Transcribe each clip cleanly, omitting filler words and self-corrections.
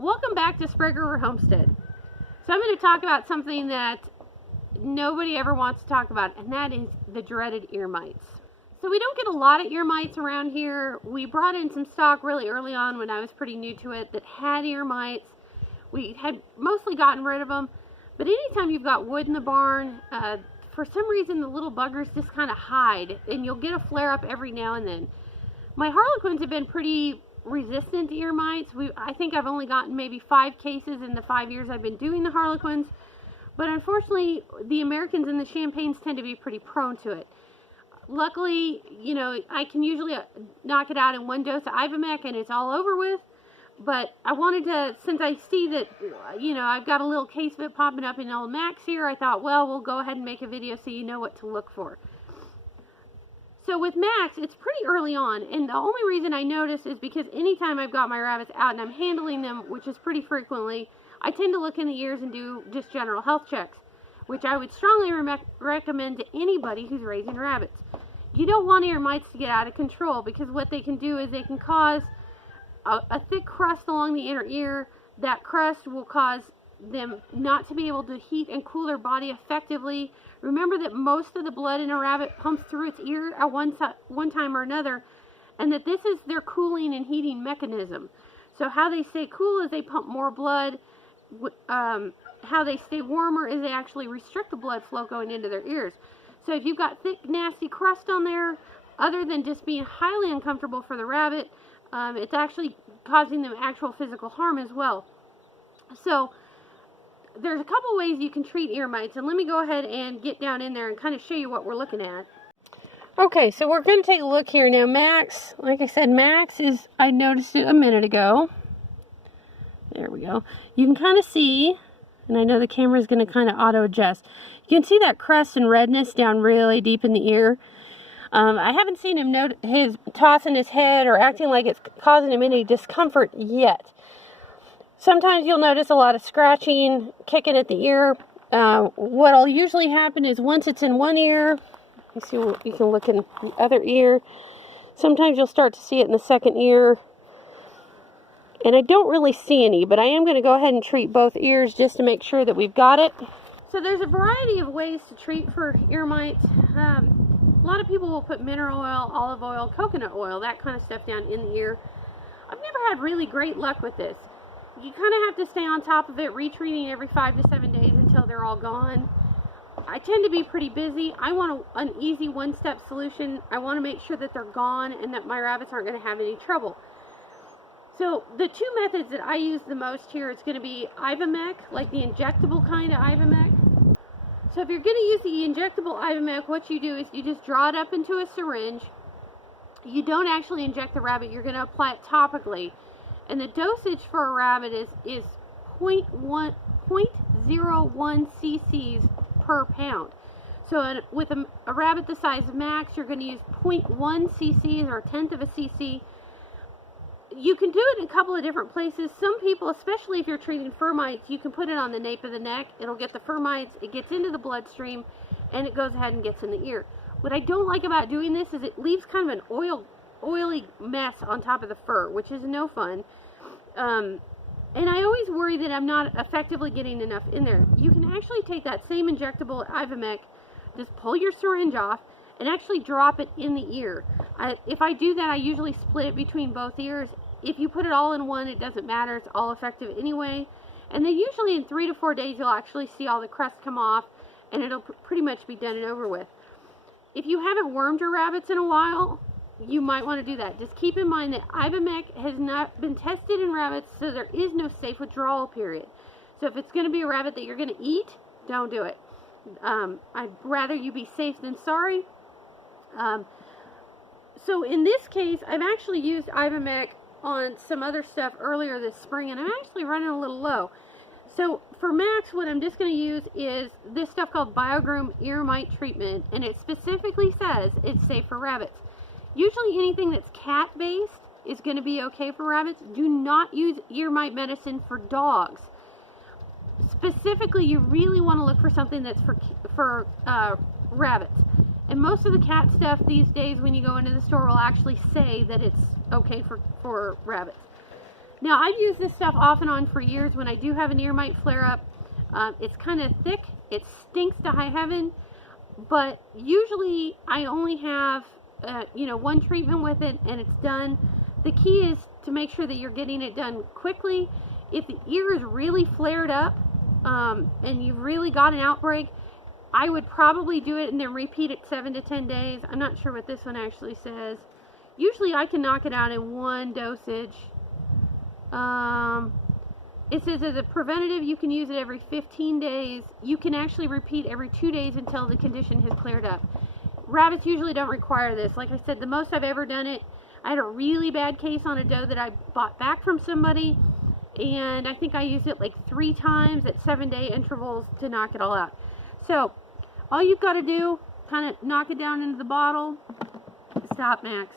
Welcome back to Sprecher Homestead. So I'm going to talk about something that nobody ever wants to talk about, and that is the dreaded ear mites. So we don't get a lot of ear mites around here. We brought in some stock really early on when I was pretty new to it that had ear mites. We had mostly gotten rid of them, but anytime you've got wood in the barn, for some reason the little buggers just kind of hide, and you'll get a flare-up every now and then. My harlequins have been pretty resistant to ear mites. I think I've only gotten maybe 5 cases in the 5 years I've been doing the harlequins, but unfortunately the Americans and the Champagnes tend to be pretty prone to it. Luckily, you know, I can usually knock it out in 1 dose of ivermectin and it's all over with, but I wanted to, since I see that, you know, I've got a little case of it popping up in old Max here, I thought, well, we'll go ahead and make a video so you know what to look for. So with Max, it's pretty early on, and the only reason I notice is because anytime I've got my rabbits out and I'm handling them, which is pretty frequently, I tend to look in the ears and do just general health checks, which I would strongly recommend to anybody who's raising rabbits. You don't want ear mites to get out of control, because what they can do is they can cause a thick crust along the inner ear. That crust will cause them not to be able to heat and cool their body effectively. Remember that most of the blood in a rabbit pumps through its ear at one time or another, and that this is their cooling and heating mechanism. So how they stay cool is they pump more blood. How they stay warmer is they actually restrict the blood flow going into their ears. So if you've got thick, nasty crust on there, other than just being highly uncomfortable for the rabbit, it's actually causing them actual physical harm as well. So there's a couple ways you can treat ear mites, and let me go ahead and get down in there and kind of show you what we're looking at. Okay, so we're going to take a look here now. Max, like I said, Max is, I noticed it a minute ago. There we go. You can kind of see, and I know the camera is going to kind of auto adjust. You can see that crust and redness down really deep in the ear. I haven't seen him tossing his head or acting like it's causing him any discomfort yet. Sometimes you'll notice a lot of scratching, kicking at the ear. What'll usually happen is once it's in one ear, you see, you can look in the other ear. Sometimes you'll start to see it in the second ear. And I don't really see any, but I am going to go ahead and treat both ears just to make sure that we've got it. So there's a variety of ways to treat for ear mites. A lot of people will put mineral oil, olive oil, coconut oil, that kind of stuff down in the ear. I've never had really great luck with this. You kind of have to stay on top of it, retreating every 5 to 7 days until they're all gone. I tend to be pretty busy. I want an easy one-step solution. I want to make sure that they're gone and that my rabbits aren't going to have any trouble. So the 2 methods that I use the most here is going to be ivermectin, like the injectable kind of ivermectin. So if you're going to use the injectable ivermectin, what you do is you just draw it up into a syringe. You don't actually inject the rabbit. You're going to apply it topically. And the dosage for a rabbit is 0.01 cc's per pound. So with a rabbit the size of Max, you're going to use 0.1 cc's or 1/10 of a cc. You can do it in a couple of different places. Some people, especially if you're treating fur mites, you can put it on the nape of the neck. It'll get the fur mites, it gets into the bloodstream, and it goes ahead and gets in the ear. What I don't like about doing this is it leaves kind of an oily mess on top of the fur, which is no fun. And I always worry that I'm not effectively getting enough in there. You can actually take that same injectable ivermectin, just pull your syringe off, and actually drop it in the ear. If I do that, I usually split it between both ears. If you put it all in one, it doesn't matter. It's all effective anyway. And then usually in 3 to 4 days, you'll actually see all the crust come off, and it'll pretty much be done and over with. If you haven't wormed your rabbits in a while, you might want to do that. Just keep in mind that ivermectin has not been tested in rabbits, so there is no safe withdrawal period. So if it's going to be a rabbit that you're going to eat, don't do it. I'd rather you be safe than sorry. So in this case, I've actually used ivermectin on some other stuff earlier this spring, and I'm actually running a little low. So for Max, what I'm just going to use is this stuff called BioGroom Ear Mite Treatment, and it specifically says it's safe for rabbits. Usually anything that's cat-based is going to be okay for rabbits. Do not use ear mite medicine for dogs. Specifically, you really want to look for something that's for rabbits. And most of the cat stuff these days, when you go into the store, will actually say that it's okay for rabbits. Now, I've used this stuff off and on for years when I do have an ear mite flare up. It's kind of thick. It stinks to high heaven, but usually I only have, one treatment with it and it's done. The key is to make sure that you're getting it done quickly. If the ear is really flared up and you've really got an outbreak, I would probably do it and then repeat it 7 to 10 days. I'm not sure what this one actually says. Usually I can knock it out in one dosage. It says as a preventative, you can use it every 15 days. You can actually repeat every 2 days until the condition has cleared up. Rabbits usually don't require this. Like I said, the most I've ever done it, I had a really bad case on a doe that I bought back from somebody, and I think I used it like 3 times at 7-day intervals to knock it all out. So, all you've got to do, kind of knock it down into the bottle. Stop, Max.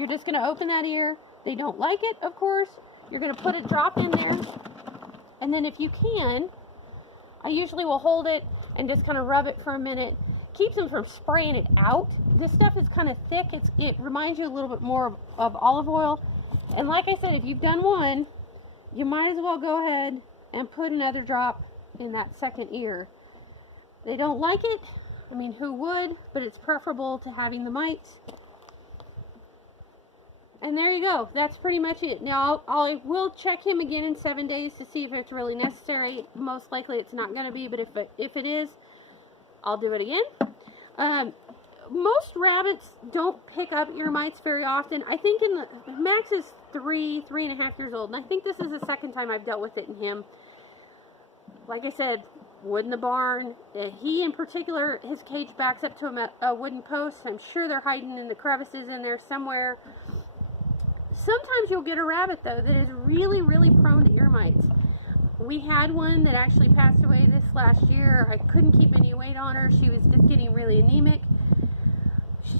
You're just going to open that ear. They don't like it, of course. You're going to put a drop in there. And then if you can, I usually will hold it and just kind of rub it for a minute. Keeps them from spraying it out. This stuff is kind of thick. It reminds you a little bit more of olive oil. And like I said, if you've done one, you might as well go ahead and put another drop in that second ear. They don't like it. I mean, who would? But it's preferable to having the mites. And there you go. That's pretty much it. Now, I will check him again in 7 days to see if it's really necessary. Most likely it's not going to be, but if it is, I'll do it again. Most rabbits don't pick up ear mites very often. I think Max is 3.5 years old, and I think this is the second time I've dealt with it in him. Like I said, wood in the barn. He in particular, his cage backs up to a wooden post. I'm sure they're hiding in the crevices in there somewhere. Sometimes you'll get a rabbit, though, that is really, really prone to ear mites. We had one that actually passed away this last year. I couldn't keep any weight on her. She was just getting really anemic.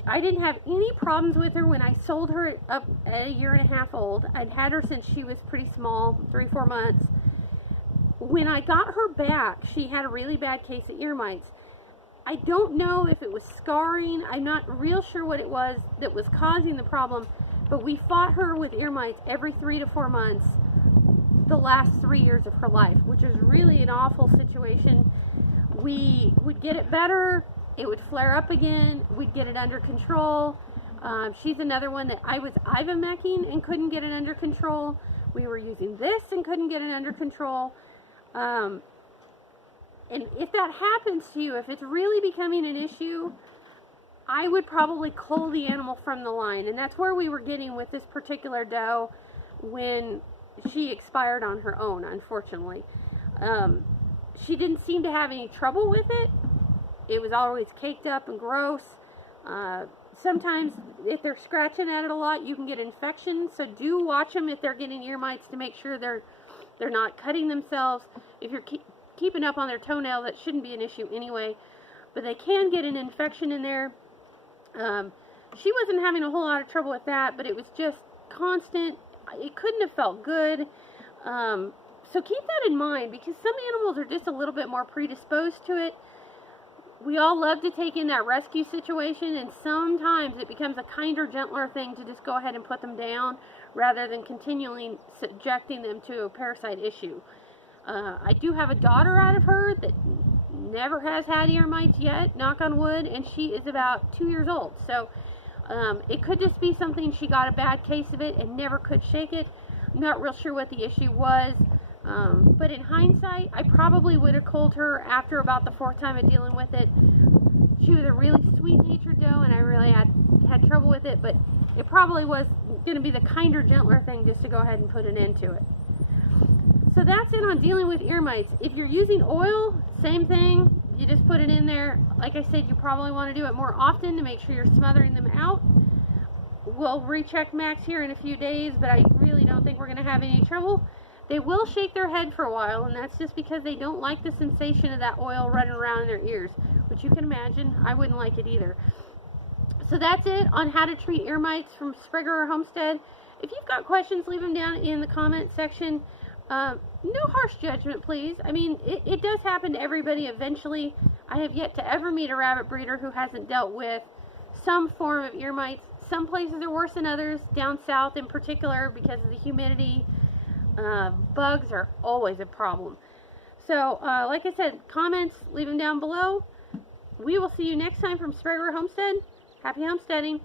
I didn't have any problems with her when I sold her up at 1.5 years old. I'd had her since she was pretty small, 3-4 months. When I got her back, she had a really bad case of ear mites. I don't know if it was scarring. I'm not real sure what it was that was causing the problem, but we fought her with ear mites every 3 to 4 months the last 3 years of her life, which is really an awful situation. We would get it better, it would flare up again, we'd get it under control. She's another one that I was ivermectin and couldn't get it under control. We were using this and couldn't get it under control. And if that happens to you, if it's really becoming an issue, I would probably cull the animal from the line. And that's where we were getting with this particular doe when she expired on her own, unfortunately. She didn't seem to have any trouble with it. It was always caked up and gross. Sometimes if they're scratching at it a lot, you can get infections. So do watch them if they're getting ear mites to make sure they're not cutting themselves. If you're keeping up on their toenail, that shouldn't be an issue anyway. But they can get an infection in there. She wasn't having a whole lot of trouble with that, but it was just constant. It couldn't have felt good. So keep that in mind, because some animals are just a little bit more predisposed to it. We all love to take in that rescue situation, and sometimes it becomes a kinder, gentler thing to just go ahead and put them down rather than continually subjecting them to a parasite issue. I do have a daughter out of her that never has had ear mites yet, knock on wood, and she is about 2 years old. So it could just be something, she got a bad case of it and never could shake it. I'm not real sure what the issue was. But in hindsight, I probably would have culled her after about the 4th time of dealing with it. She was a really sweet-natured doe, and I really had trouble with it, but it probably was going to be the kinder, gentler thing just to go ahead and put an end to it. So that's it on dealing with ear mites. If you're using oil, same thing. You just put it in there. Like I said, you probably want to do it more often to make sure you're smothering them out. We'll recheck Max here in a few days, but I really don't think we're going to have any trouble. They will shake their head for a while, and that's just because they don't like the sensation of that oil running around in their ears, which you can imagine. I wouldn't like it either. So that's it on how to treat ear mites from Springer or Homestead. If you've got questions, leave them down in the comment section. No harsh judgment, please. I mean, it does happen to everybody eventually. I have yet to ever meet a rabbit breeder who hasn't dealt with some form of ear mites some places are worse than others, down south in particular because of the humidity. Bugs are always a problem. So, like I said, comments, leave them down below. We will see you next time from Sprayer Homestead. Happy homesteading.